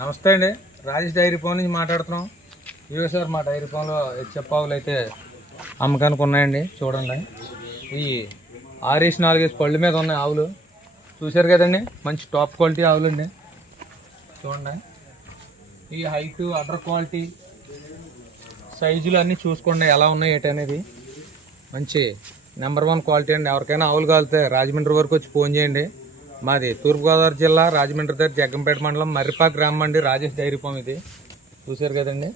నమస్తే అండి. Rajesh dairy phone నుంచి మాట్లాడుతున్నాం. ఇవే సార్ మా డైరీ ఫోన్లో చెప్పావులు అయితే అమ్మకానికి ఉన్నాయండి చూడండి. ఈ ఆరేసి నాలుగేసి పళ్ళు మీద ఉన్నాయి ఆవులు. చూశారు కదండి మంచి టాప్ క్వాలిటీ ఆవులు అండి. చూడండి. ఈ హైట్ అడర్ క్వాలిటీ సైజులు అన్నీ చూసుకోండి ఎలా ఉన్నాయి ఏంటి అనేది. మంచి నెంబర్ వన్ క్వాలిటీ అండి. ఎవరికైనా ఆవులు కాలితే రాజమండ్రి వరకు వచ్చి ఫోన్ చేయండి. మాది తూర్పుగోదావరి జిల్లా రాజమండ్రి దగ్గర జగ్గంపేట మండలం మర్రిపాక గ్రామం అండి. రాజేష్ డైరీ ఫామ్ ఇది. చూశారు కదండి?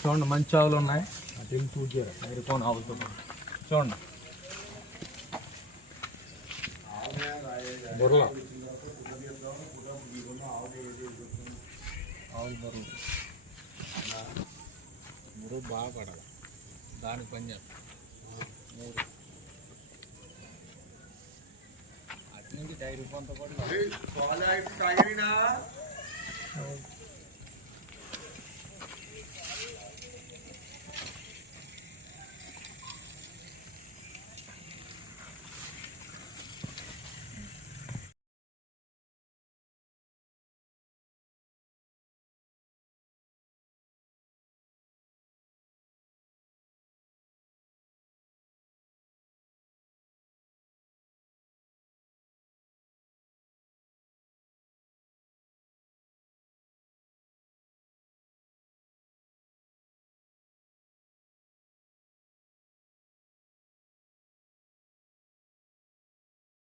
చూడండి మంచి ఆవులు ఉన్నాయి. చూసారు డైరీ ఫామ్ ఆవులతో చూడండి. బుర్ర ఆవులు బుర్ర బాగా పడాలి. దానికి పని చేస్తాం. మూడు এটাই রূপান্তর না।